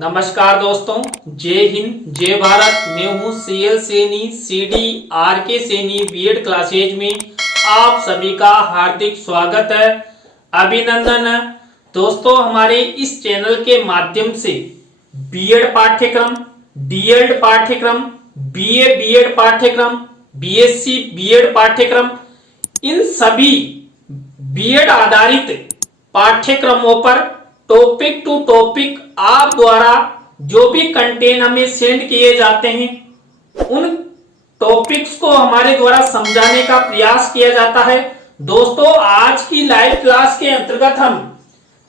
नमस्कार दोस्तों, जय हिंद जय भारत। मैं हूं CL Saini CD RK Saini BEd classes में आप सभी का हार्दिक स्वागत है, अभिनंदन है। दोस्तों, हमारे इस चैनल के माध्यम से बीएड पाठ्यक्रम, डीएड पाठ्यक्रम, बीए बीएड पाठ्यक्रम, बीएससी बीएड पाठ्यक्रम, इन सभी बीएड आधारित पाठ्यक्रमों पर टॉपिक टू टॉपिक आप द्वारा जो भी कंटेंट हमें सेंड किए जाते हैं उन टॉपिक्स को हमारे द्वारा समझाने का प्रयास किया जाता है। दोस्तों, आज की लाइव क्लास के अंतर्गत हम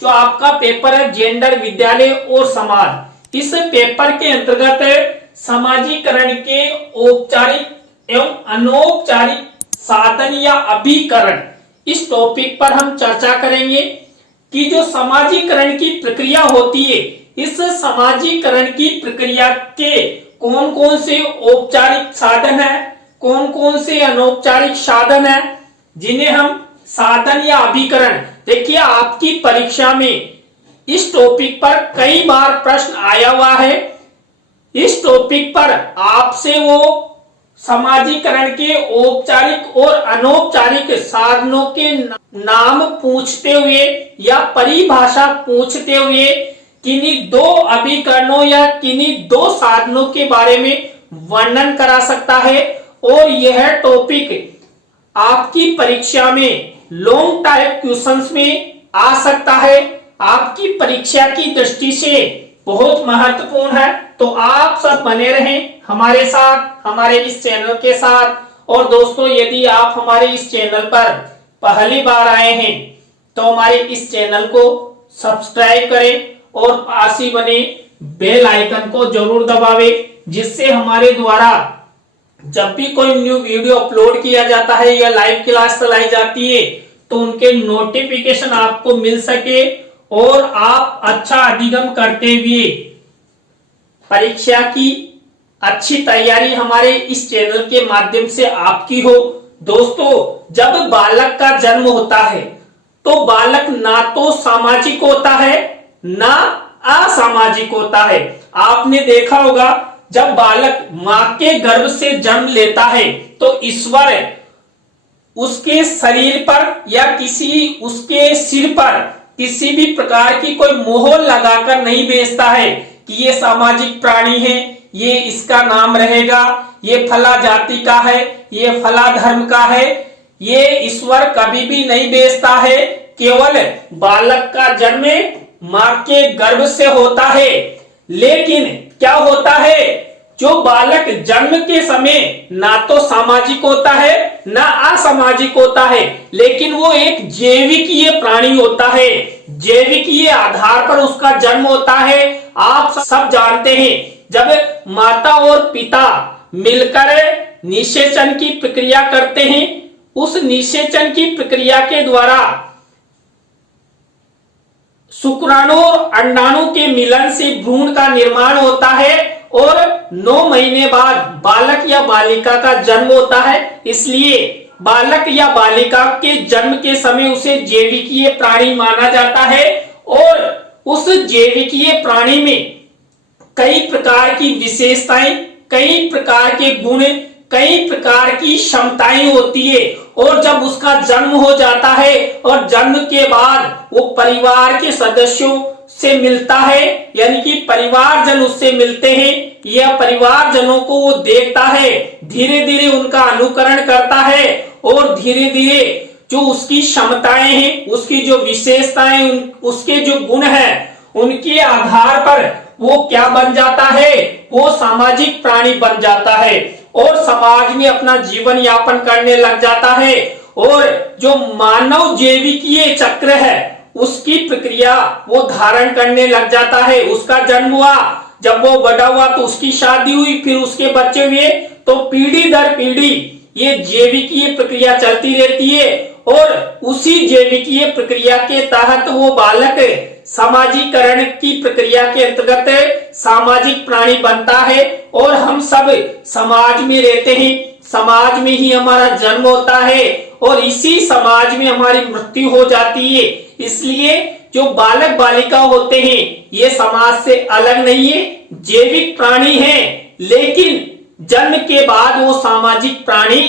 जो आपका पेपर है जेंडर, विद्यालय और समाज, इस पेपर के अंतर्गत समाजीकरण के औपचारिक एवं अनौपचारिक साधन या अभिकरण, इस टॉपिक पर हम चर्चा करेंगे कि जो समाजीकरण की प्रक्रिया होती है, इस समाजीकरण की प्रक्रिया के कौन कौन से औपचारिक साधन है, कौन कौन से अनौपचारिक साधन है, जिन्हें हम साधन या अभिकरण। देखिए, आपकी परीक्षा में इस टॉपिक पर कई बार प्रश्न आया हुआ है। इस टॉपिक पर आपसे वो समाजीकरण के औपचारिक और अनौपचारिक साधनों के नाम पूछते हुए या परिभाषा पूछते हुए किन्हीं दो अभिकरणों या किन्हीं दो साधनों के बारे में वर्णन करा सकता है। और यह टॉपिक आपकी परीक्षा में लॉन्ग टाइप क्वेश्चंस में आ सकता है, आपकी परीक्षा की दृष्टि से बहुत महत्वपूर्ण है। तो आप सब बने रहें हमारे साथ, हमारे इस चैनल के साथ। और दोस्तों, यदि आप हमारे इस चैनल पर पहली बार आए हैं तो हमारे इस चैनल को सब्सक्राइब करें और पास ही बने बेल आइकन को जरूर दबावें, जिससे हमारे द्वारा जब भी कोई न्यू वीडियो अपलोड किया जाता है या लाइव क्लास चलाई जाती है तो उनके नोटिफिकेशन आपको मिल सके और आप अच्छा अधिगम करते हुए परीक्षा की अच्छी तैयारी हमारे इस चैनल के माध्यम से आपकी हो। दोस्तों, जब बालक का जन्म होता है तो बालक ना तो सामाजिक होता है ना असामाजिक होता है। आपने देखा होगा, जब बालक मां के गर्भ से जन्म लेता है तो ईश्वर उसके शरीर पर या किसी उसके सिर पर किसी भी प्रकार की कोई मोहर लगाकर नहीं भेजता है कि ये सामाजिक प्राणी है, ये इसका नाम रहेगा, ये फला जाति का है, ये फला धर्म का है। ये ईश्वर कभी भी नहीं भेजता है। केवल बालक का जन्म मां के गर्भ से होता है। लेकिन क्या होता है, जो बालक जन्म के समय ना तो सामाजिक होता है ना असामाजिक होता है, लेकिन वो एक जैविकीय प्राणी होता है। जैविकीय आधार पर उसका जन्म होता है। आप सब जानते हैं, जब माता और पिता मिलकर निषेचन की प्रक्रिया करते हैं, उस निषेचन की प्रक्रिया के द्वारा शुक्राणु और अंडाणु के मिलन से भ्रूण का निर्माण होता है और 9 महीने बाद बालक या बालिका का जन्म होता है। इसलिए बालक या बालिका के जन्म के समय उसे जैविकीय प्राणी माना जाता है और उस जैविकीय प्राणी में कई प्रकार की विशेषताएं, कई प्रकार के गुण, कई प्रकार की क्षमताएं होती है। और जब उसका जन्म हो जाता है और जन्म के बाद वो परिवार के सदस्यों से मिलता है, यानी कि परिवारजन उससे मिलते हैं, यह परिवारजनों को वो देखता है, धीरे धीरे उनका अनुकरण करता है और धीरे धीरे जो उसकी क्षमताएं हैं, उसकी जो विशेषताएं, उसके जो गुण हैं, उनके आधार पर वो क्या बन जाता है, वो सामाजिक प्राणी बन जाता है और समाज में अपना जीवन यापन करने लग जाता है। और जो मानव जैविकीय चक्र है उसकी प्रक्रिया वो धारण करने लग जाता है। उसका जन्म हुआ, जब वो बड़ा हुआ तो उसकी शादी हुई, फिर उसके बच्चे हुए, तो पीढ़ी दर पीढ़ी ये जैविकीय प्रक्रिया चलती रहती है। और उसी जैविकीय प्रक्रिया के तहत वो बालक समाजीकरण की प्रक्रिया के अंतर्गत सामाजिक प्राणी बनता है और हम सब समाज में रहते हैं। समाज में ही हमारा जन्म होता है और इसी समाज में हमारी मृत्यु हो जाती है। इसलिए जो बालक बालिका होते हैं ये समाज से अलग नहीं है, जैविक प्राणी हैं, लेकिन जन्म के बाद वो सामाजिक प्राणी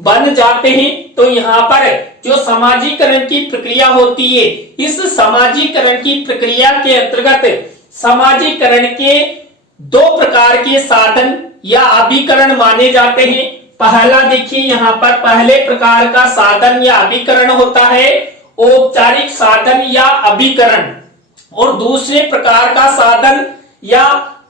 बन जाते हैं। तो यहाँ पर जो समाजीकरण की प्रक्रिया होती है, इस समाजीकरण की प्रक्रिया के अंतर्गत समाजीकरण के दो प्रकार के साधन या अभिकरण माने जाते हैं। पहला देखिए यहाँ पर पहले प्रकार का साधन या अभिकरण होता है औपचारिक साधन या अभिकरण, और दूसरे प्रकार का साधन या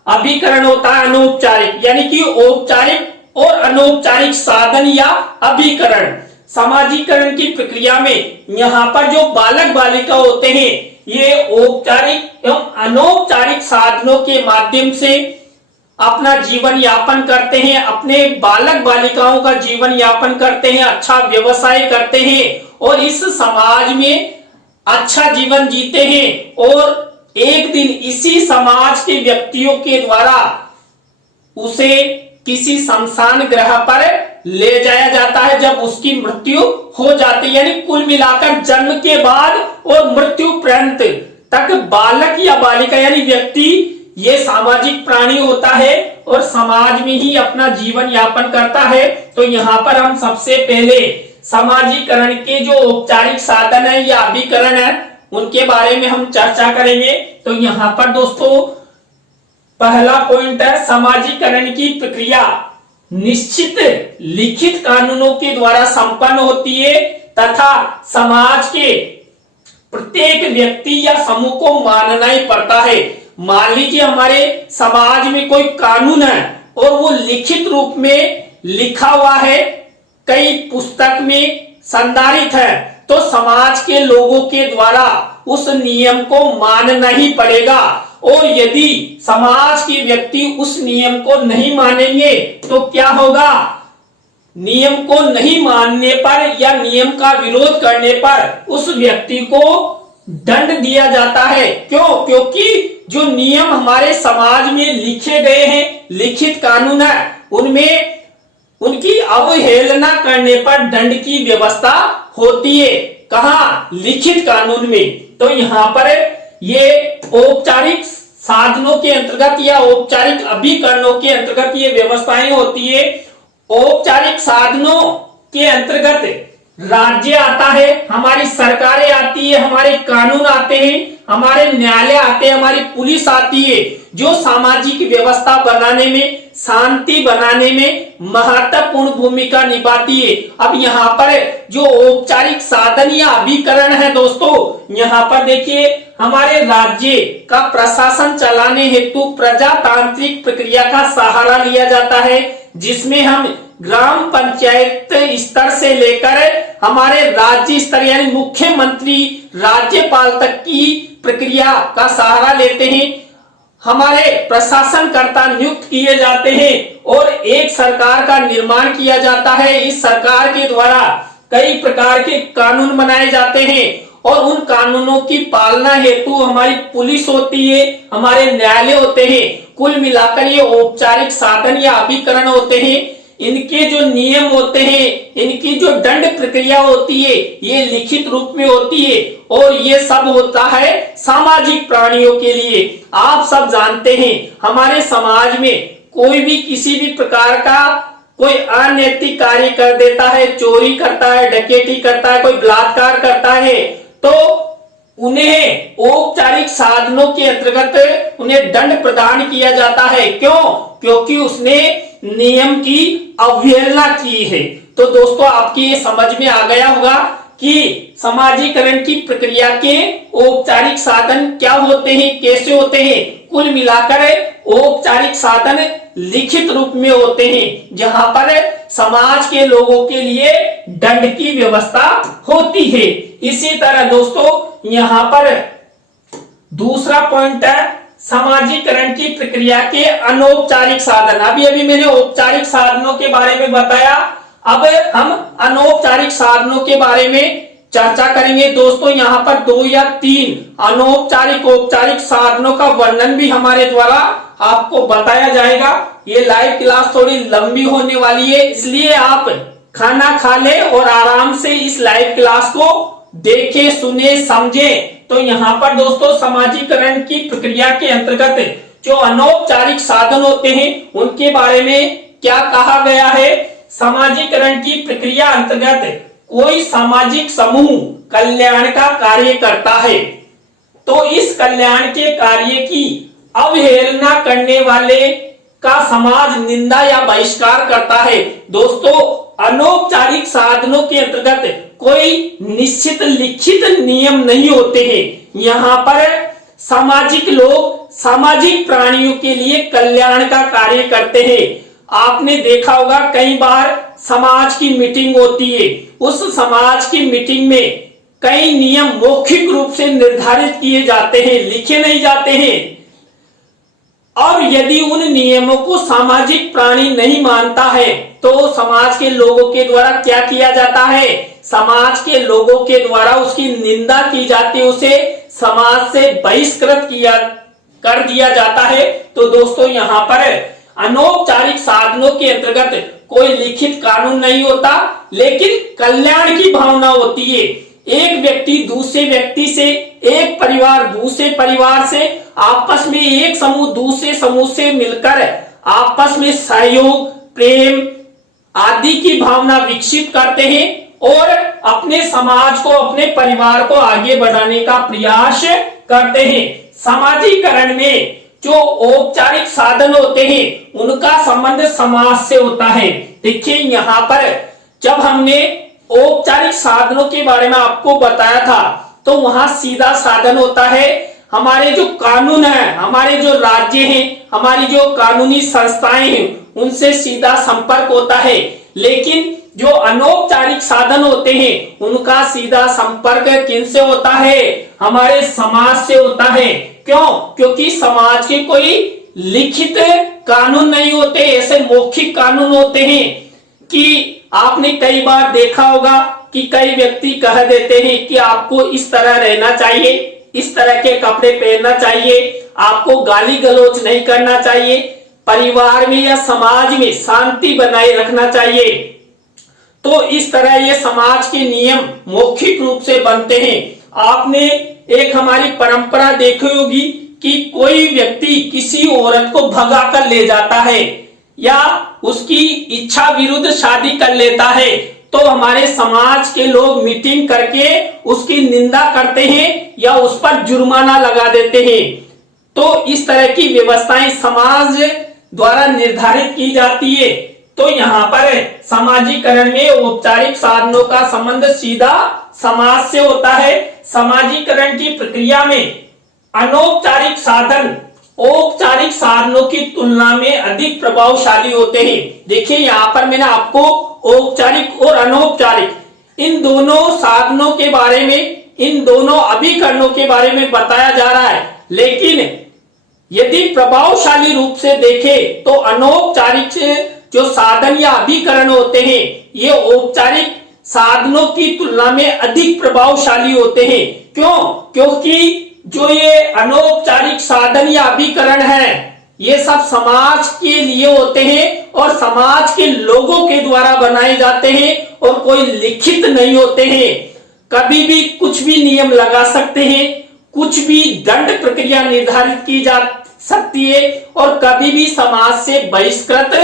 अभिकरण होता है अनौपचारिक, यानी कि औपचारिक और अनौपचारिक साधन या अभिकरण। समाजीकरण की प्रक्रिया में यहाँ पर जो बालक बालिका होते हैं ये औपचारिक एवं अनौपचारिक साधनों के माध्यम से अपना जीवन यापन करते हैं, अपने बालक बालिकाओं का जीवन यापन करते हैं, अच्छा व्यवसाय करते हैं और इस समाज में अच्छा जीवन जीते हैं। और एक दिन इसी समाज के व्यक्तियों के द्वारा उसे किसी शमशान ग्रह पर ले जाया जाता है जब उसकी मृत्यु हो जाती है। यानी कुल मिलाकर जन्म के बाद और मृत्यु पर्यंत तक बालक या बालिका यानी व्यक्ति ये सामाजिक प्राणी होता है और समाज में ही अपना जीवन यापन करता है। तो यहाँ पर हम सबसे पहले समाजीकरण के जो औपचारिक साधन है या अभिकरण है उनके बारे में हम चर्चा करेंगे। तो यहाँ पर दोस्तों पहला पॉइंट है समाजीकरण की प्रक्रिया निश्चित लिखित कानूनों के द्वारा संपन्न होती है तथा समाज के प्रत्येक व्यक्ति या समूह को मानना ही पड़ता है। मान लीजिए हमारे समाज में कोई कानून है और वो लिखित रूप में लिखा हुआ है, कई पुस्तक में संधारित है, तो समाज के लोगों के द्वारा उस नियम को मानना ही पड़ेगा। और यदि समाज के व्यक्ति उस नियम को नहीं मानेंगे तो क्या होगा? नियम को नहीं मानने पर या नियम का विरोध करने पर उस व्यक्ति को दंड दिया जाता है। क्यों? क्योंकि जो नियम हमारे समाज में लिखे गए हैं, लिखित कानून है, उनमें उनकी अवहेलना करने पर दंड की व्यवस्था होती है। कहाँ? लिखित कानून में। तो यहाँ पर ये औपचारिक साधनों के अंतर्गत या औपचारिक अभिकरणों के अंतर्गत ये व्यवस्थाएं होती है। औपचारिक साधनों के अंतर्गत राज्य आता है, हमारी सरकारें आती है, हमारे कानून आते हैं, हमारे न्यायालय आते हैं, हमारी पुलिस आती है, जो सामाजिक व्यवस्था बनाने में, शांति बनाने में महत्वपूर्ण भूमिका निभाती है। अब यहाँ पर जो औपचारिक साधन या अभिकरण है दोस्तों, यहाँ पर देखिए हमारे राज्य का प्रशासन चलाने हेतु प्रजातांत्रिक प्रक्रिया का सहारा लिया जाता है, जिसमें हम ग्राम पंचायत स्तर से लेकर हमारे राज्य स्तर यानी मुख्यमंत्री राज्यपाल तक की प्रक्रिया का सहारा लेते हैं। हमारे प्रशासनकर्ता नियुक्त किए जाते हैं और एक सरकार का निर्माण किया जाता है। इस सरकार के द्वारा कई प्रकार के कानून बनाए जाते हैं और उन कानूनों की पालना हेतु हमारी पुलिस होती है, हमारे न्यायालय होते हैं। कुल मिलाकर ये औपचारिक साधन या अभिकरण होते हैं। इनके जो नियम होते हैं, इनकी जो दंड प्रक्रिया होती है, ये लिखित रूप में होती है और ये सब होता है सामाजिक प्राणियों के लिए। आप सब जानते हैं हमारे समाज में कोई भी किसी भी प्रकार का कोई अनैतिक कार्य कर देता है, चोरी करता है, डकैती करता है, कोई बलात्कार करता है, तो उन्हें औपचारिक साधनों के अंतर्गत उन्हें दंड प्रदान किया जाता है। क्यों? क्योंकि उसने नियम की अवहेलना की है। तो दोस्तों आपकी ये समझ में आ गया होगा कि समाजीकरण की प्रक्रिया के औपचारिक साधन क्या होते हैं, कैसे होते हैं। कुल मिलाकर औपचारिक साधन लिखित रूप में होते हैं, जहां पर समाज के लोगों के लिए दंड की व्यवस्था होती है। इसी तरह दोस्तों यहाँ पर दूसरा पॉइंट है समाजीकरण की प्रक्रिया के अनौपचारिक साधन। अभी मैंने औपचारिक साधनों के बारे में बताया, अब हम अनौपचारिक साधनों के बारे में चर्चा करेंगे। दोस्तों यहाँ पर 2 या 3 अनौपचारिक औपचारिक साधनों का वर्णन भी हमारे द्वारा आपको बताया जाएगा। ये लाइव क्लास थोड़ी लंबी होने वाली है, इसलिए आप खाना खा ले और आराम से इस लाइव क्लास को देखें, सुने, समझे, तो यहाँ पर दोस्तों समाजीकरण की प्रक्रिया के अंतर्गत जो अनौपचारिक साधन होते हैं उनके बारे में क्या कहा गया है। समाजीकरण की प्रक्रिया अंतर्गत कोई सामाजिक समूह कल्याण का कार्य करता है तो इस कल्याण के कार्य की अवहेलना करने वाले का समाज निंदा या बहिष्कार करता है। दोस्तों अनौपचारिक साधनों के अंतर्गत कोई निश्चित लिखित नियम नहीं होते हैं। यहाँ पर सामाजिक लोग सामाजिक प्राणियों के लिए कल्याण का कार्य करते हैं। आपने देखा होगा कई बार समाज की मीटिंग होती है, उस समाज की मीटिंग में कई नियम मौखिक रूप से निर्धारित किए जाते हैं, लिखे नहीं जाते हैं। और यदि उन नियमों को सामाजिक प्राणी नहीं मानता है तो समाज के लोगों के द्वारा क्या किया जाता है, समाज के लोगों के द्वारा उसकी निंदा की जाती है, उसे समाज से बहिष्कृत कर दिया जाता है। तो दोस्तों यहाँ पर अनौपचारिक साधनों के अंतर्गत कोई लिखित कानून नहीं होता, लेकिन कल्याण की भावना होती है। एक व्यक्ति दूसरे व्यक्ति से, एक परिवार दूसरे परिवार से, आपस में एक समूह दूसरे समूह से मिलकर आपस में सहयोग, प्रेम आदि की भावना विकसित करते हैं और अपने समाज को, अपने परिवार को आगे बढ़ाने का प्रयास करते हैं। समाजीकरण में जो औपचारिक साधन होते हैं उनका संबंध समाज से होता है। देखिए यहाँ पर जब हमने औपचारिक साधनों के बारे में आपको बताया था तो वहां सीधा साधन होता है हमारे जो कानून है, हमारे जो राज्य हैं, हमारी जो कानूनी संस्थाएं हैं उनसे सीधा संपर्क होता है। लेकिन जो अनौपचारिक साधन होते हैं उनका सीधा संपर्क किनसे होता है, हमारे समाज से होता है। क्यों? क्योंकि समाज के कोई लिखित कानून नहीं होते, ऐसे मौखिक कानून होते हैं कि आपने कई बार देखा होगा कि कई व्यक्ति कह देते हैं कि आपको इस तरह रहना चाहिए, इस तरह के कपड़े पहनना चाहिए, आपको गाली गलौज नहीं करना चाहिए, परिवार में या समाज में शांति बनाए रखना चाहिए। तो इस तरह ये समाज के नियम मौखिक रूप से बनते हैं। आपने एक हमारी परंपरा देखी होगी कि कोई व्यक्ति किसी औरत को भगा कर ले जाता है या उसकी इच्छा विरुद्ध शादी कर लेता है तो हमारे समाज के लोग मीटिंग करके उसकी निंदा करते हैं या उस पर जुर्माना लगा देते हैं। तो इस तरह की व्यवस्थाएं समाज द्वारा निर्धारित की जाती है। तो यहाँ पर समाजीकरण में औपचारिक साधनों का संबंध सीधा समाज से होता है। समाजीकरण की प्रक्रिया में अनौपचारिक साधन औपचारिक साधनों की तुलना में अधिक प्रभावशाली होते हैं। देखिए यहाँ पर मैंने आपको औपचारिक और अनौपचारिक इन दोनों साधनों के बारे में, इन दोनों अभिकरणों के बारे में बताया जा रहा है। लेकिन यदि प्रभावशाली रूप से देखें तो अनौपचारिक जो साधन या अभिकरण होते हैं ये औपचारिक साधनों की तुलना में अधिक प्रभावशाली होते हैं। क्यों? क्योंकि जो ये अनौपचारिक साधन या अभिकरण है ये सब समाज के लिए होते हैं और समाज के लोगों के द्वारा बनाए जाते हैं और कोई लिखित नहीं होते हैं। कभी भी कुछ भी नियम लगा सकते हैं, कुछ भी दंड प्रक्रिया निर्धारित की जा सकती है और कभी भी समाज से बहिष्कृत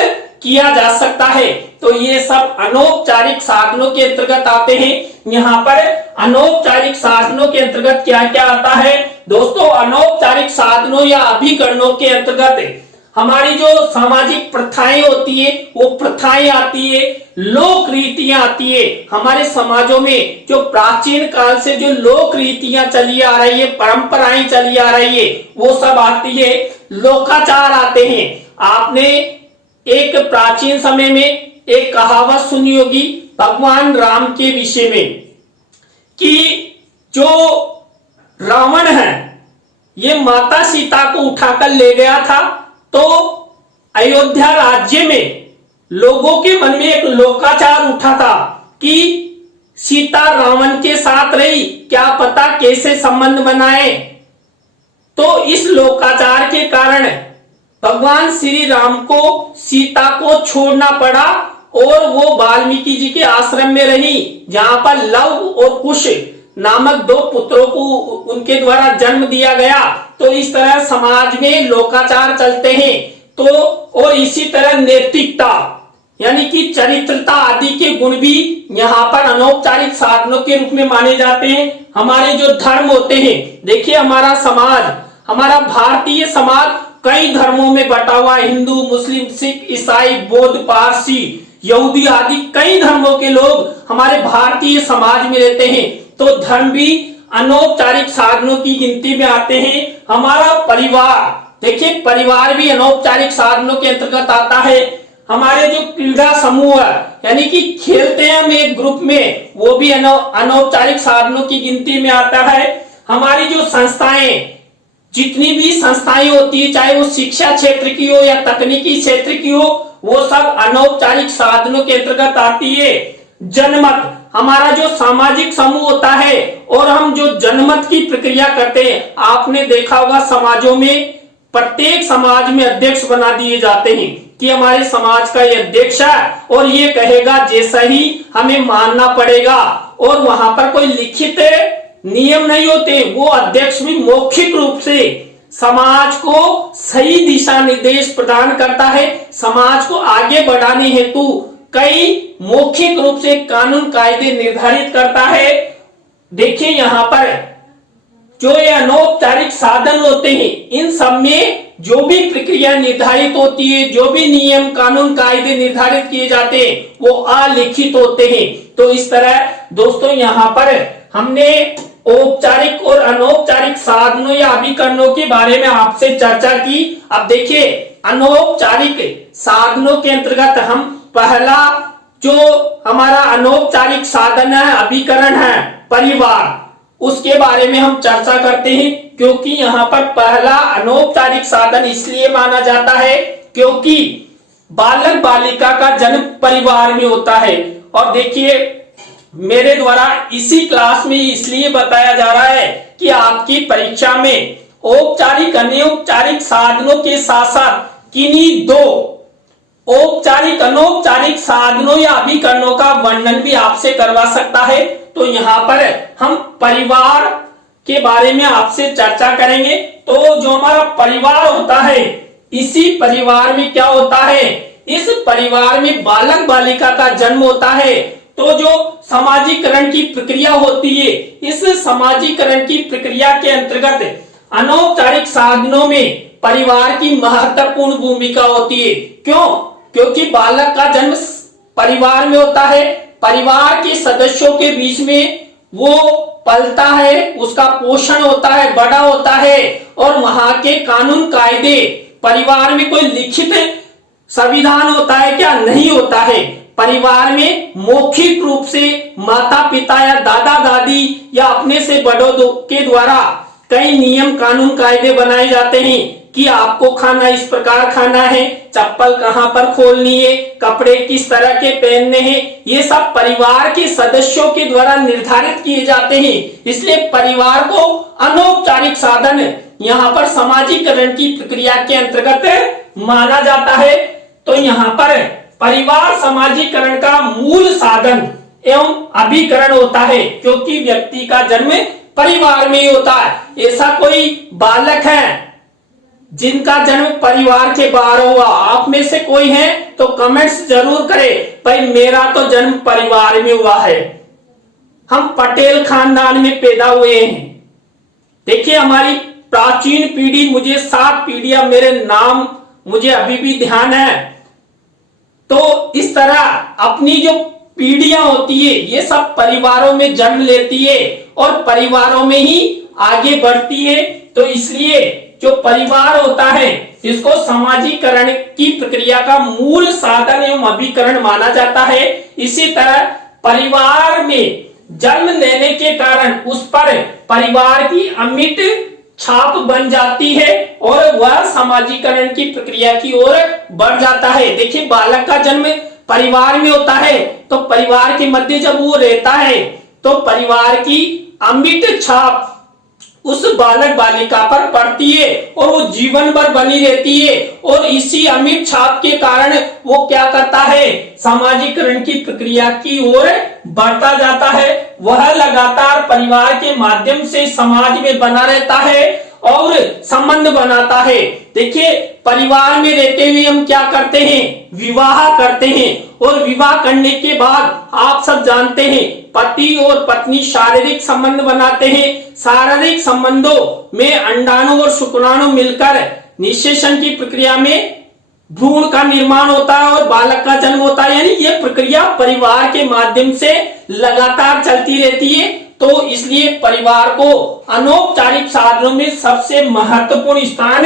किया जा सकता है। तो ये सब अनौपचारिक साधनों के अंतर्गत आते हैं। यहाँ पर अनौपचारिक साधनों के अंतर्गत क्या क्या आता है दोस्तों? अनौपचारिक साधनों या अभिकरणों के अंतर्गत हमारी जो सामाजिक प्रथाएं होती है वो प्रथाएं आती है, लोक रीतियां आती है। हमारे समाजों में जो प्राचीन काल से जो लोक रीतियां चली आ रही है, परंपराएं चली आ रही है वो सब आती है। लोकाचार आते हैं। आपने एक प्राचीन समय में एक कहावत सुनी होगी भगवान राम के विषय में कि जो रावण है ये माता सीता को उठाकर ले गया था तो अयोध्या राज्य में लोगों के मन में एक लोकाचार उठा था कि सीता रावण के साथ रही, क्या पता कैसे संबंध बनाए। तो इस लोकाचार के कारण भगवान श्री राम को सीता को छोड़ना पड़ा और वो वाल्मीकि जी के आश्रम में रही जहां पर लव और कुश नामक 2 पुत्रों को उनके द्वारा जन्म दिया गया। तो इस तरह समाज में लोकाचार चलते हैं। तो और इसी तरह नैतिकता यानी कि चरित्रता आदि के गुण भी यहाँ पर अनौपचारिक साधनों के रूप में माने जाते हैं। हमारे जो धर्म होते हैं, देखिए हमारा समाज, हमारा भारतीय समाज कई धर्मों में बटा हुआ, हिंदू, मुस्लिम, सिख, ईसाई, बौद्ध, पारसी, यहूदी आदि कई धर्मों के लोग हमारे भारतीय समाज में रहते हैं। तो धर्म भी अनौपचारिक साधनों की गिनती में आते हैं। हमारा परिवार, देखिए परिवार भी अनौपचारिक साधनों के अंतर्गत आता है। हमारे जो क्रीड़ा समूह है यानी कि खेलते हैं हम एक ग्रुप में, वो भी अनौपचारिक साधनों की गिनती में आता है। हमारी जो संस्थाएं, जितनी भी संस्थाएं होती है, चाहे वो शिक्षा क्षेत्र की हो या तकनीकी क्षेत्र की हो, वो सब अनौपचारिक साधनों के अंतर्गत आती है। जनमत, हमारा जो सामाजिक समूह होता है और हम जो जनमत की प्रक्रिया करते हैं, आपने देखा होगा समाजों में प्रत्येक समाज में अध्यक्ष बना दिए जाते हैं कि हमारे समाज का ये अध्यक्ष है और ये कहेगा जैसा ही हमें मानना पड़ेगा। और वहां पर कोई लिखित नियम नहीं होते। वो अध्यक्ष भी मौखिक रूप से समाज को सही दिशा निर्देश प्रदान करता है। समाज को आगे बढ़ाने हेतु कई मौखिक रूप से कानून कायदे निर्धारित करता है। देखिए यहाँ पर जो ये अनौपचारिक साधन होते हैं, इन सब में जो भी प्रक्रिया निर्धारित होती है, जो भी नियम कानून कायदे निर्धारित किए जाते हैं, वो अलिखित होते हैं। तो इस तरह दोस्तों यहाँ पर हमने औपचारिक और अनौपचारिक साधनों या अभिकरणों के बारे में आपसे चर्चा की। अब देखिए अनौपचारिक साधनों के अंतर्गत हम पहला जो हमारा अनौपचारिक साधन है, अभिकरण है, परिवार, उसके बारे में हम चर्चा करते हैं। क्योंकि यहाँ पर पहला अनौपचारिक साधन इसलिए माना जाता है क्योंकि बालक बालिका का जन्म परिवार में होता है। और देखिए मेरे द्वारा इसी क्लास में इसलिए बताया जा रहा है कि आपकी परीक्षा में औपचारिक अनौपचारिक साधनों के साथ साथ किन्हीं 2 औपचारिक अनौपचारिक साधनों या अभिकरणों का वर्णन भी आपसे करवा सकता है। तो यहाँ पर हम परिवार के बारे में आपसे चर्चा करेंगे। तो जो हमारा परिवार होता है, इसी परिवार में क्या होता है, इस परिवार में बालक बालिका का जन्म होता है। तो जो समाजीकरण की प्रक्रिया होती है, इस समाजीकरण की प्रक्रिया के अंतर्गत अनौपचारिक साधनों में परिवार की महत्वपूर्ण भूमिका होती है। क्यों? क्योंकि बालक का जन्म परिवार में होता है, परिवार के सदस्यों के बीच में वो पलता है, उसका पोषण होता है, बड़ा होता है और वहां के कानून कायदे, परिवार में कोई लिखित संविधान होता है क्या? नहीं होता है। परिवार में मौखिक रूप से माता पिता या दादा दादी या अपने से बड़ों के द्वारा कई नियम कानून कायदे बनाए जाते हैं कि आपको खाना इस प्रकार खाना है, चप्पल कहाँ पर खोलनी है, कपड़े किस तरह के पहनने हैं, ये सब परिवार के सदस्यों के द्वारा निर्धारित किए जाते हैं। इसलिए परिवार को अनौपचारिक साधन यहाँ पर समाजीकरण की प्रक्रिया के अंतर्गत माना जाता है। तो यहाँ पर परिवार समाजीकरण का मूल साधन एवं अभिकरण होता है क्योंकि व्यक्ति का जन्म परिवार में ही होता है। ऐसा कोई बालक है जिनका जन्म परिवार के बाहर हुआ, आप में से कोई है तो कमेंट्स जरूर करें, भाई मेरा तो जन्म परिवार में हुआ है, हम पटेल खानदान में पैदा हुए हैं। देखिए हमारी प्राचीन पीढ़ी, मुझे 7 पीढ़ियां मेरे नाम मुझे अभी भी ध्यान है। तो इस तरह अपनी जो पीढ़ियां होती है ये सब परिवारों में जन्म लेती है और परिवारों में ही आगे बढ़ती है। तो इसलिए जो परिवार होता है इसको समाजीकरण की प्रक्रिया का मूल साधन एवं अभिकरण माना जाता है। इसी तरह परिवार में जन्म लेने के कारण उस पर परिवार की अमिट छाप बन जाती है और वह समाजीकरण की प्रक्रिया की ओर बढ़ जाता है। देखिए बालक का जन्म परिवार में होता है तो परिवार के मध्य जब वो रहता है तो परिवार की अमिट छाप उस बालक बालिका पर पड़ती है और वो जीवन भर बनी रहती है। और इसी अमिट छाप के कारण वो क्या करता है, सामाजिकरण की प्रक्रिया की ओर बढ़ता जाता है। वह लगातार परिवार के माध्यम से समाज में बना रहता है और संबंध बनाता है। देखिए, परिवार में रहते हुए हम क्या करते हैं, विवाह करते हैं और विवाह करने के बाद आप सब जानते हैं पति और पत्नी शारीरिक संबंध बनाते हैं। शारीरिक संबंधों में अंडाणु और शुक्राणु मिलकर निषेचन की प्रक्रिया में भ्रूण का निर्माण होता है और बालक का जन्म होता है। यानी ये प्रक्रिया परिवार के माध्यम से लगातार चलती रहती है। तो इसलिए परिवार को अनौपचारिक साधनों में सबसे महत्वपूर्ण स्थान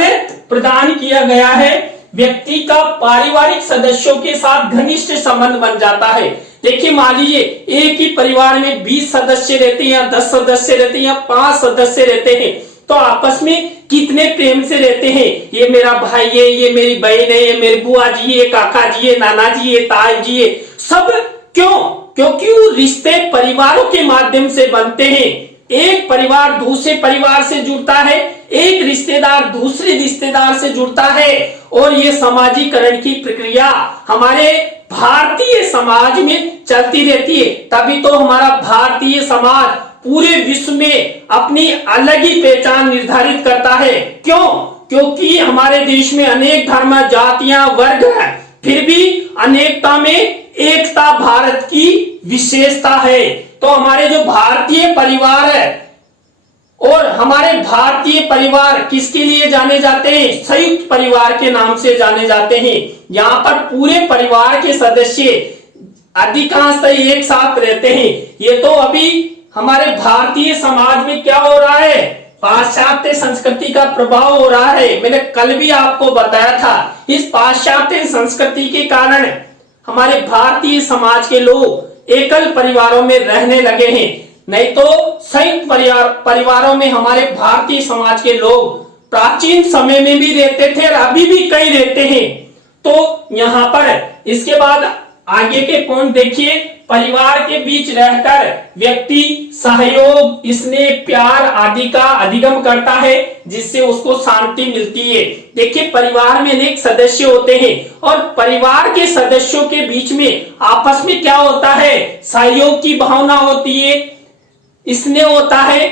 प्रदान किया गया है। व्यक्ति का पारिवारिक सदस्यों के साथ घनिष्ठ संबंध बन जाता है। देखिए, मान लीजिए एक ही परिवार में 20 सदस्य रहते हैं या 10 सदस्य रहते हैं या 5 सदस्य रहते हैं, तो आपस में कितने प्रेम से रहते हैं। ये मेरा भाई है, ये मेरी बहन है, ये मेरी बुआ जी है, काका जी है, नाना जी है, ताई जी है। सब क्यों? क्योंकि वो रिश्ते परिवारों के माध्यम से बनते हैं। एक परिवार दूसरे परिवार से जुड़ता है, एक रिश्तेदार दूसरे रिश्तेदार से जुड़ता है और ये सामाजिकरण की प्रक्रिया हमारे भारतीय समाज में चलती रहती है। तभी तो हमारा भारतीय समाज पूरे विश्व में अपनी अलग ही पहचान निर्धारित करता है। क्यों? क्योंकि हमारे देश में अनेक धर्म, जातियां, वर्ग हैं, फिर भी अनेकता में एकता भारत की विशेषता है। तो हमारे जो भारतीय परिवार है और हमारे भारतीय परिवार किसके लिए जाने जाते हैं? संयुक्त परिवार के नाम से जाने जाते हैं। यहाँ पर पूरे परिवार के सदस्य अधिकांशतः एक साथ रहते हैं। ये तो अभी हमारे भारतीय समाज में क्या हो रहा है, पाश्चात्य संस्कृति का प्रभाव हो रहा है। मैंने कल भी आपको बताया था, इस पाश्चात्य संस्कृति के कारण हमारे भारतीय समाज के लोग एकल परिवारों में रहने लगे हैं। नहीं तो संयुक्त परिवारों में हमारे भारतीय समाज के लोग प्राचीन समय में भी रहते थे और अभी भी कई रहते हैं। तो यहाँ पर इसके बाद आगे के पॉइंट देखिए, परिवार के बीच रहकर व्यक्ति सहयोग, स्नेह, प्यार आदि का अधिगम करता है, जिससे उसको शांति मिलती है। देखिए, परिवार में अनेक सदस्य होते हैं और परिवार के सदस्यों के बीच में आपस में क्या होता है, सहयोग की भावना होती है, स्नेह होता है,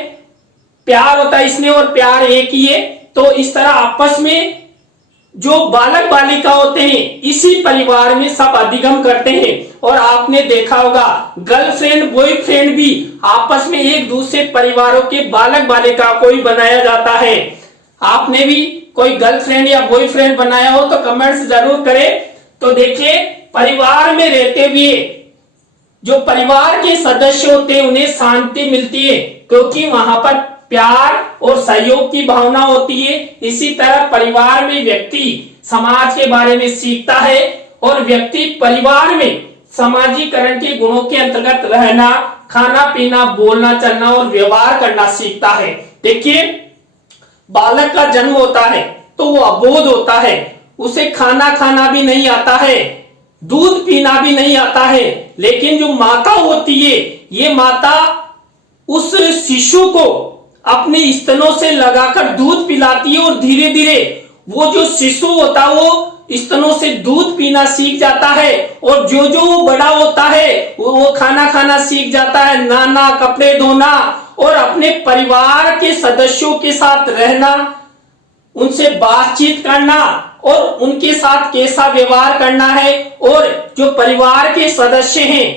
प्यार होता है। स्नेह और प्यार एक ही है। तो इस तरह आपस में जो बालक बालिका होते हैं इसी परिवार में सब अधिगम करते हैं। और आपने देखा होगा गर्लफ्रेंड बॉयफ्रेंड भी आपस में एक दूसरे परिवारों के बालक बालिका को ही बनाया जाता है। आपने भी कोई गर्लफ्रेंड या बॉयफ्रेंड बनाया हो तो कमेंट्स जरूर करें। तो देखिए, परिवार में रहते हुए जो परिवार के सदस्य होते हैं उन्हें शांति मिलती है, क्योंकि वहां पर प्यार और सहयोग की भावना होती है। इसी तरह परिवार में व्यक्ति समाज के बारे में सीखता है और व्यक्ति परिवार में सामाजिकरण के गुणों के अंतर्गत रहना, खाना पीना, बोलना चलना और व्यवहार करना सीखता है। देखिए, बालक का जन्म होता है तो वो अबोध होता है, उसे खाना भी नहीं आता है, दूध पीना भी नहीं आता है। लेकिन जो माता होती है, ये माता उस शिशु को अपने स्तनों से लगाकर दूध पिलाती है और धीरे धीरे वो जो शिशु होता है वो स्तनों से दूध पीना सीख जाता है। और जो जो वो बड़ा होता है वो खाना खाना सीख जाता है, नहाना, कपड़े धोना और अपने परिवार के सदस्यों के साथ रहना, उनसे बातचीत करना और उनके साथ कैसा व्यवहार करना है। और जो परिवार के सदस्य हैं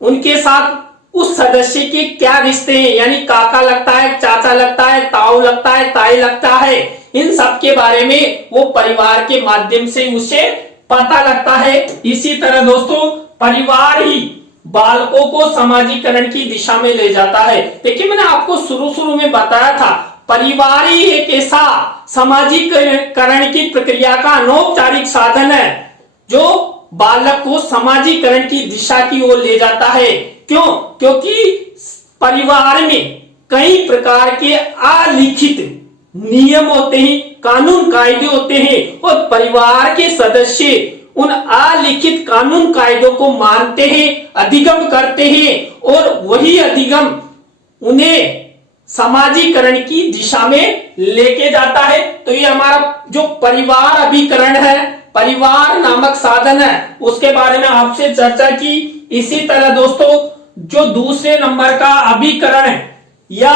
उनके साथ उस सदस्य के क्या रिश्ते हैं, यानी काका लगता है, चाचा लगता है, ताऊ लगता है, ताई लगता है, इन सब के बारे में वो परिवार के माध्यम से उसे पता लगता है। इसी तरह दोस्तों, परिवार ही बालकों को सामाजिकरण की दिशा में ले जाता है। देखिए, मैंने आपको शुरू में बताया था, परिवार ही एक ऐसा सामाजिकरण की प्रक्रिया का अनौपचारिक साधन है जो बालक को सामाजिकरण की दिशा की ओर ले जाता है। क्यों? क्योंकि परिवार में कई प्रकार के अलिखित नियम होते हैं, कानून कायदे होते हैं और परिवार के सदस्य उन अलिखित कानून कायदों को मानते हैं, अधिगम करते हैं और वही अधिगम उन्हें समाजीकरण की दिशा में लेके जाता है। तो ये हमारा जो परिवार अभिकरण है, परिवार नामक साधन है, उसके बारे में आपसे चर्चा की। इसी तरह दोस्तों जो दूसरे नंबर का अभिकरण है या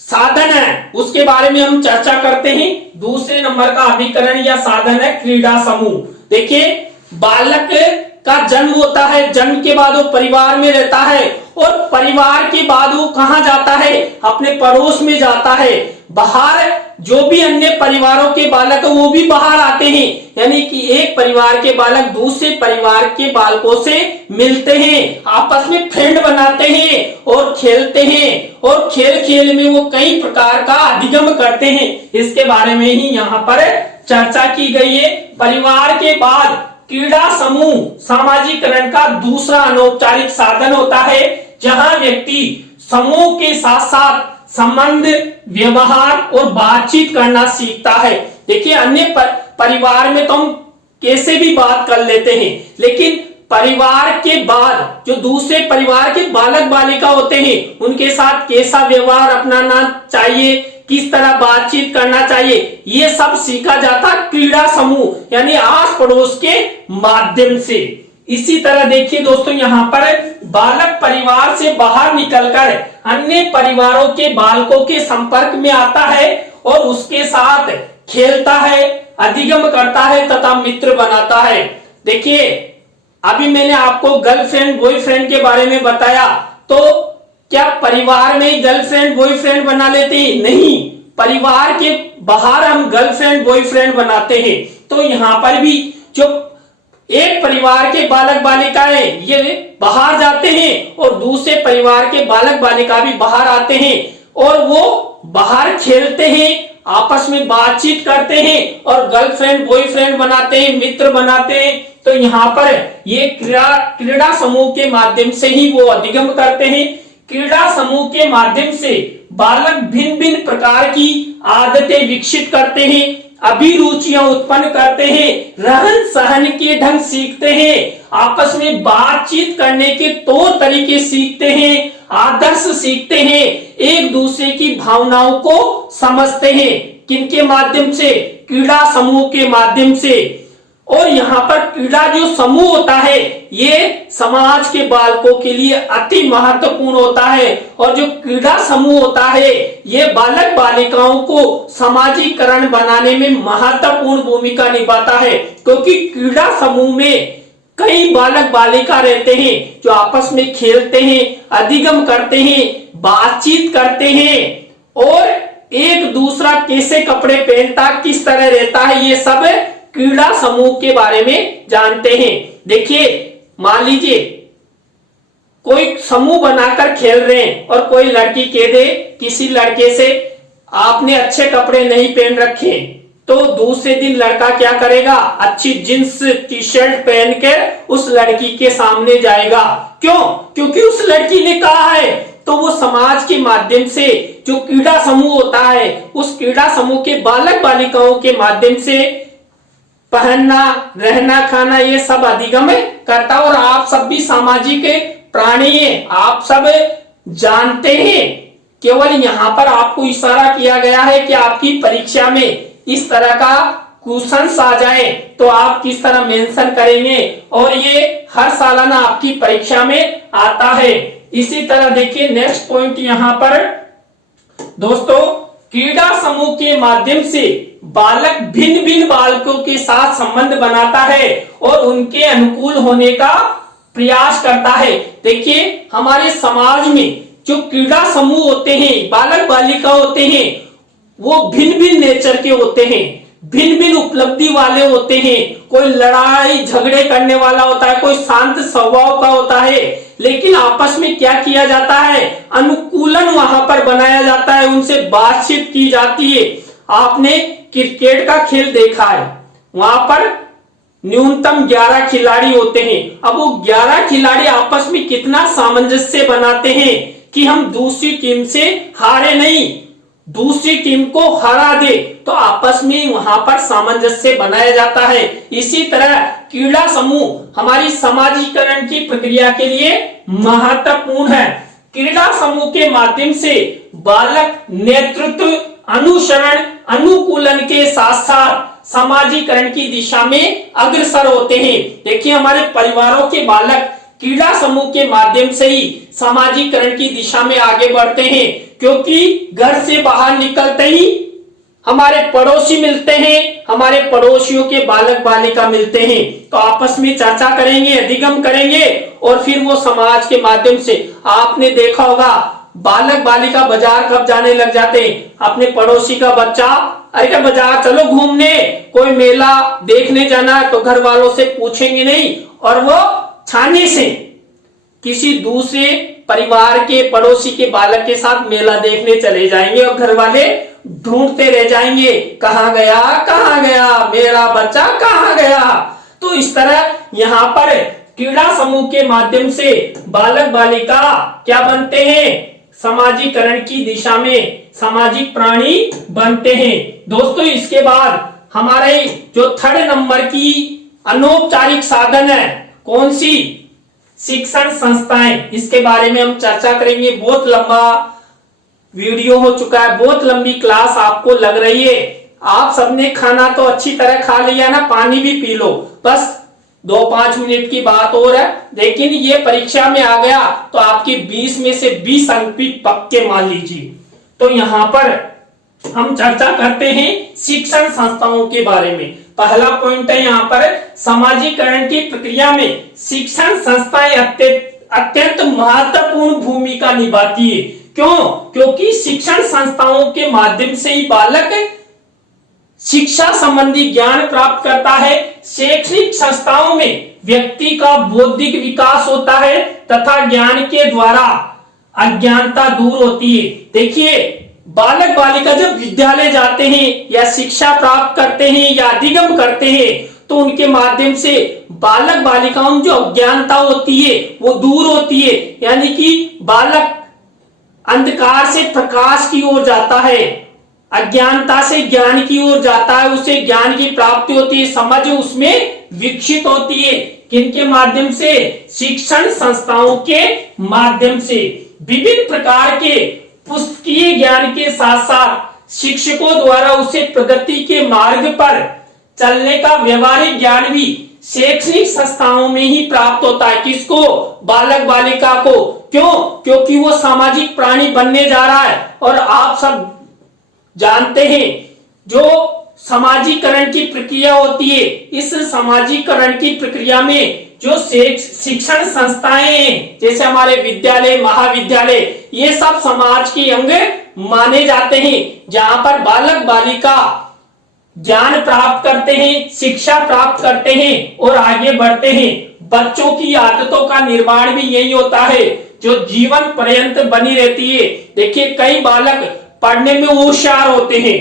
साधन है उसके बारे में हम चर्चा करते हैं। दूसरे नंबर का अभिकरण या साधन है क्रीड़ा समूह। देखिए बालक का जन्म होता है, जन्म के बाद वो परिवार में रहता है और परिवार के बाद वो कहां जाता है, अपने पड़ोस में जाता है। बाहर जो भी अन्य परिवारों के बालक है वो भी बाहर आते हैं, यानी कि एक परिवार के बालक दूसरे परिवार के बालकों से मिलते हैं, आपस में फ्रेंड बनाते हैं और खेलते हैं, और खेल खेल में वो कई प्रकार का अधिगम करते हैं। इसके बारे में ही यहाँ पर चर्चा की गई है। परिवार के बाद क्रीड़ा समूह सामाजिकरण का दूसरा अनौपचारिक साधन होता है, जहां व्यक्ति समूह के साथ साथ संबंध, व्यवहार और बातचीत करना सीखता है। देखिए अन्य परिवार में तो हम कैसे भी बात कर लेते हैं, लेकिन परिवार के बाद जो दूसरे परिवार के बालक बालिका होते हैं उनके साथ कैसा व्यवहार अपनाना चाहिए, किस तरह बातचीत करना चाहिए, ये सब सीखा जाता क्रीड़ा समूह यानी आस पड़ोस के माध्यम से। इसी तरह देखिए दोस्तों यहाँ पर बालक परिवार से बाहर निकलकर अन्य परिवारों के बालकों के संपर्क में आता है और उसके साथ खेलता है, अधिगम करता है तथा मित्र बनाता है। देखिए अभी मैंने आपको गर्लफ्रेंड बॉयफ्रेंड के बारे में बताया, तो क्या परिवार में गर्लफ्रेंड बॉयफ्रेंड बना लेते हैं? नहीं, परिवार के बाहर हम गर्लफ्रेंड बॉयफ्रेंड बनाते हैं। तो यहाँ पर भी जो एक परिवार के बालक बालिकाएं ये बाहर जाते हैं और दूसरे परिवार के बालक बालिका भी बाहर आते हैं और वो बाहर खेलते हैं, आपस में बातचीत करते हैं और गर्लफ्रेंड बॉयफ्रेंड बनाते हैं, मित्र बनाते हैं। तो यहाँ पर ये क्रीड़ा समूह के माध्यम से ही वो अधिगम करते हैं। क्रीड़ा समूह के माध्यम से बालक भिन्न भिन्न प्रकार की आदतें विकसित करते हैं, अभिरुचियां उत्पन्न करते हैं, रहन सहन के ढंग सीखते हैं, आपस में बातचीत करने के तौर तरीके सीखते हैं, आदर्श सीखते हैं, एक दूसरे की भावनाओं को समझते हैं। किनके माध्यम से? क्रीड़ा समूह के माध्यम से। और यहाँ पर क्रीड़ा जो समूह होता है ये समाज के बालकों के लिए अति महत्वपूर्ण होता है, और जो क्रीड़ा समूह होता है ये बालक बालिकाओं को समाजीकरण बनाने में महत्वपूर्ण भूमिका निभाता है, क्योंकि क्रीड़ा समूह में कई बालक बालिका रहते हैं जो आपस में खेलते हैं, अधिगम करते हैं, बातचीत करते हैं और एक दूसरा कैसे कपड़े पहनता, किस तरह रहता है, ये सब क्रीड़ा समूह के बारे में जानते हैं। देखिए मान लीजिए कोई समूह बनाकर खेल रहे हैं और कोई लड़की कह दे किसी लड़के से आपने अच्छे कपड़े नहीं पहन रखे, तो दूसरे दिन लड़का क्या करेगा? अच्छी जींस टी शर्ट पहन के उस लड़की के सामने जाएगा। क्यों? क्योंकि उस लड़की ने कहा है। तो वो समाज के माध्यम से जो क्रीड़ा समूह होता है उस क्रीड़ा समूह के बालक बालिकाओं के माध्यम से पहनना, रहना, खाना ये सब अधिगम करता। और आप सब भी सामाजिक प्राणी हैं, आप सब जानते हैं। केवल यहाँ पर आपको इशारा किया गया है कि आपकी परीक्षा में इस तरह का क्वेश्चन आ जाए तो आप किस तरह मेंशन करेंगे, और ये हर सालाना आपकी परीक्षा में आता है। इसी तरह देखिए नेक्स्ट पॉइंट यहाँ पर दोस्तों, क्रीड़ा समूह के माध्यम से बालक भिन्न भिन्न बालकों के साथ संबंध बनाता है और उनके अनुकूल होने का प्रयास करता है। देखिए हमारे समाज में जो क्रीड़ा समूह होते हैं, बालक बालिका होते हैं, वो भिन्न भिन्न नेचर के होते हैं, भिन्न भिन्न उपलब्धि वाले होते हैं। कोई लड़ाई झगड़े करने वाला होता है, कोई शांत स्वभाव का होता है, लेकिन आपस में क्या किया जाता है? अनुकूलन वहां पर बनाया जाता है, उनसे बातचीत की जाती है। आपने क्रिकेट का खेल देखा है, वहां पर न्यूनतम 11 खिलाड़ी होते हैं। अब वो 11 खिलाड़ी आपस में कितना सामंजस्य बनाते हैं कि हम दूसरी टीम से हारे नहीं, दूसरी टीम को हरा दे, तो आपस में वहां पर सामंजस्य बनाया जाता है। इसी तरह क्रीड़ा समूह हमारी समाजीकरण की प्रक्रिया के लिए महत्वपूर्ण है। क्रीड़ा समूह के माध्यम से बालक नेतृत्व, अनुसरण, अनुकूलन के साथ साथ समाजीकरण की दिशा में अग्रसर होते हैं। देखिए हमारे परिवारों के बालक क्रीड़ा समूह के माध्यम से ही समाजीकरण की दिशा में आगे बढ़ते हैं, क्योंकि घर से बाहर निकलते ही हमारे पड़ोसी मिलते हैं, हमारे पड़ोसियों के बालक बालिका मिलते हैं, तो आपस में चर्चा करेंगे, अधिगम करेंगे और फिर वो समाज के माध्यम से, आपने देखा होगा बालक बालिका बाजार कब जाने लग जाते हैं, अपने पड़ोसी का बच्चा अरे बाजार चलो घूमने, कोई मेला देखने जाना है तो घर वालों से पूछेंगे नहीं और वो छाने से किसी दूसरे परिवार के पड़ोसी के बालक के साथ मेला देखने चले जाएंगे और घर वाले ढूंढते रह जाएंगे, कहां गया मेरा बच्चा, कहां गया। तो इस तरह यहाँ पर क्रीड़ा समूह के माध्यम से बालक बालिका क्या बनते हैं, समाजीकरण की दिशा में सामाजिक प्राणी बनते हैं। दोस्तों इसके बाद हमारे जो थर्ड नंबर की अनौपचारिक साधन है, कौन सी, शिक्षण संस्थाएं, इसके बारे में हम चर्चा करेंगे। बहुत लंबा वीडियो हो चुका है, बहुत लंबी क्लास आपको लग रही है। आप सबने खाना तो अच्छी तरह खा लिया ना, पानी भी पी लो, बस 2-5 मिनट की बात और है। लेकिन ये परीक्षा में आ गया तो आपके 20 में से 20 अंक भी पक्के मान लीजिए। तो यहाँ पर हम चर्चा करते हैं शिक्षण संस्थाओं के बारे में। पहला पॉइंट है यहाँ पर समाजीकरण की प्रक्रिया में शिक्षण संस्थाएं अत्यंत महत्वपूर्ण भूमिका निभाती है। क्यों? क्योंकि शिक्षण संस्थाओं के माध्यम से ही बालक शिक्षा संबंधी ज्ञान प्राप्त करता है। शैक्षणिक संस्थाओं में व्यक्ति का बौद्धिक विकास होता है तथा ज्ञान के द्वारा अज्ञानता दूर होती है। देखिए बालक बालिका जब विद्यालय जाते हैं या शिक्षा प्राप्त करते हैं या अधिगम करते हैं तो उनके माध्यम से बालक बालिकाओं जो अज्ञानता होती है वो दूर होती है, यानी कि बालक अंधकार से प्रकाश की ओर जाता है, अज्ञानता से ज्ञान की ओर जाता है, उससे ज्ञान की प्राप्ति होती है, समझ उसमें विकसित होती है। किनके माध्यम से? शिक्षण संस्थाओं के माध्यम से। विभिन्न प्रकार के पुस्तकीय ज्ञान के साथ साथ शिक्षकों द्वारा उसे प्रगति के मार्ग पर चलने का व्यवहारिक ज्ञान भी शैक्षणिक संस्थाओं में ही प्राप्त होता है। किसको? बालक बालिका को। क्यों? क्योंकि वो सामाजिक प्राणी बनने जा रहा है। और आप सब जानते हैं जो समाजीकरण की प्रक्रिया होती है, इस समाजीकरण की प्रक्रिया में जो शिक्षण संस्थाएं हैं जैसे हमारे विद्यालय, महाविद्यालय, ये सब समाज के अंग माने जाते हैं, जहां पर बालक बालिका ज्ञान प्राप्त करते हैं, शिक्षा प्राप्त करते हैं और आगे बढ़ते हैं। बच्चों की आदतों का निर्माण भी यही होता है जो जीवन पर्यंत बनी रहती है। देखिए कई बालक पढ़ने में होशियार होते हैं,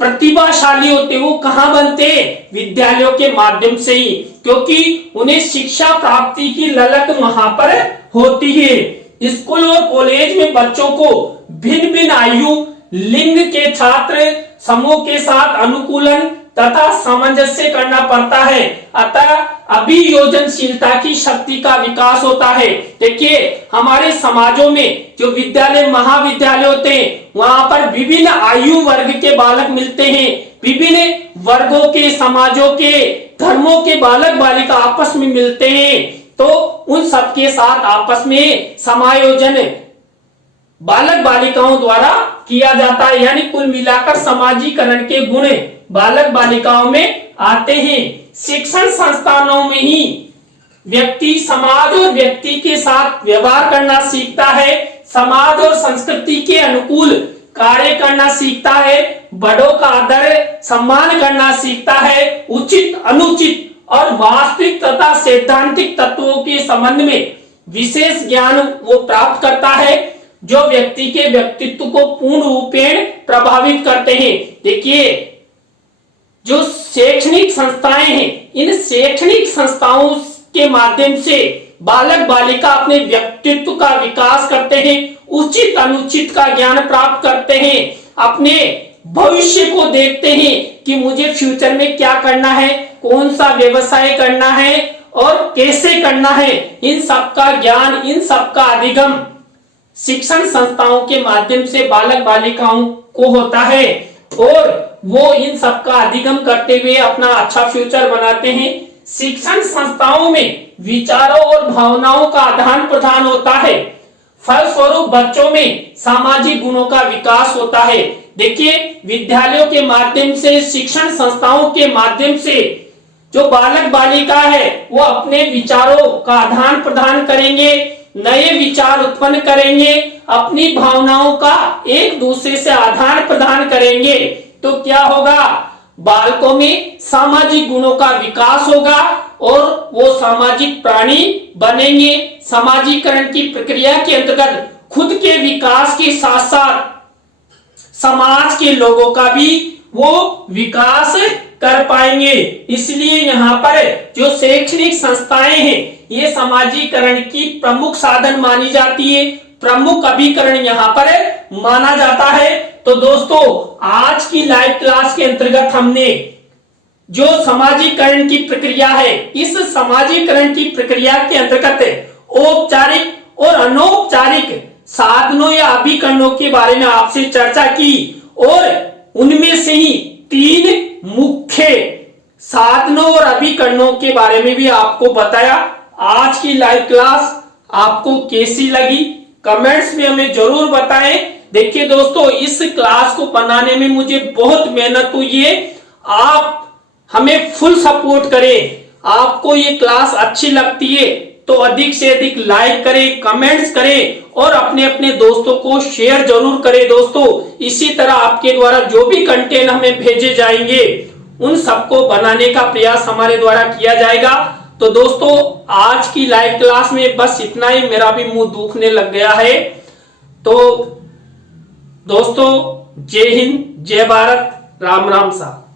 प्रतिभाशाली होते हैं, वो कहां बनते हैं? विद्यालयों के माध्यम से ही, क्योंकि उन्हें शिक्षा प्राप्ति की ललक वहां पर होती है। स्कूल और कॉलेज में बच्चों को भिन्न भिन्न आयु लिंग के छात्र समूह के साथ अनुकूलन तथा सामंजस्य करना पड़ता है, अतः अभियोजनशीलता की शक्ति का विकास होता है। देखिए हमारे समाजों में जो विद्यालय महाविद्यालय होते हैं वहां पर विभिन्न आयु वर्ग के बालक मिलते हैं, विभिन्न वर्गों के, समाजों के, धर्मों के बालक बालिका आपस में मिलते हैं, तो उन सबके साथ आपस में समायोजन बालक बालिकाओं द्वारा किया जाता है। यानी कुल मिलाकर समाजीकरण के गुण बालक बालिकाओं में आते हैं। शिक्षण संस्थानों में ही व्यक्ति समाज और व्यक्ति के साथ व्यवहार करना सीखता है, समाज और संस्कृति के अनुकूल कार्य करना सीखता है, बड़ों का आदर सम्मान करना सीखता है, उचित अनुचित और वास्तविक तथा सैद्धांतिक तत्वों के संबंध में विशेष ज्ञान वो प्राप्त करता है जो व्यक्ति के व्यक्तित्व को पूर्ण रूपेण प्रभावित करते हैं। देखिए जो शैक्षणिक संस्थाएं हैं, इन शैक्षणिक संस्थाओं के माध्यम से बालक बालिका अपने व्यक्तित्व का विकास करते हैं, उचित अनुचित का ज्ञान प्राप्त करते हैं, अपने भविष्य को देखते हैं कि मुझे फ्यूचर में क्या करना है, कौन सा व्यवसाय करना है और कैसे करना है। इन सब का ज्ञान, इन सब का अधिगम शिक्षण संस्थाओं के माध्यम से बालक बालिकाओं को होता है और वो इन सब का अधिगम करते हुए अपना अच्छा फ्यूचर बनाते हैं। शिक्षण संस्थाओं में विचारों और भावनाओं का आदान प्रदान होता है, फलस्वरूप बच्चों में सामाजिक गुणों का विकास होता है। देखिए, विद्यालयों के माध्यम से, शिक्षण संस्थाओं के माध्यम से जो बालक बालिका है वो अपने विचारों का आदान प्रदान करेंगे, नए विचार उत्पन्न करेंगे, अपनी भावनाओं का एक दूसरे से आदान प्रदान करेंगे। तो क्या होगा, बालकों में सामाजिक गुणों का विकास होगा और वो सामाजिक प्राणी बनेंगे। समाजीकरण की प्रक्रिया के अंतर्गत खुद के विकास के साथ साथ समाज के लोगों का भी वो विकास कर पाएंगे। इसलिए यहाँ पर जो शैक्षणिक संस्थाएं हैं ये समाजीकरण की प्रमुख साधन मानी जाती है, प्रमुख अभिकरण यहाँ पर माना जाता है। तो दोस्तों, आज की लाइव क्लास के अंतर्गत हमने जो समाजीकरण की प्रक्रिया है, इस समाजीकरण की प्रक्रिया के अंतर्गत औपचारिक और अनौपचारिक साधनों या अभिकरणों के बारे में आपसे चर्चा की और उनमें से ही 3 मुख्य साधनों और अभिकरणों के बारे में भी आपको बताया। आज की लाइव क्लास आपको कैसी लगी कमेंट्स में हमें जरूर बताएं। देखिए दोस्तों, इस क्लास को बनाने में मुझे बहुत मेहनत हुई है, आप हमें फुल सपोर्ट करें। आपको ये क्लास अच्छी लगती है तो अधिक से अधिक लाइक करें, कमेंट्स करें और अपने अपने दोस्तों को शेयर जरूर करें। दोस्तों, इसी तरह आपके द्वारा जो भी कंटेंट हमें भेजे जाएंगे उन सबको बनाने का प्रयास हमारे द्वारा किया जाएगा। तो दोस्तों, आज की लाइव क्लास में बस इतना ही, मेरा भी मुंह दुखने लग गया है। तो दोस्तों, जय हिंद, जय भारत, राम राम साहब।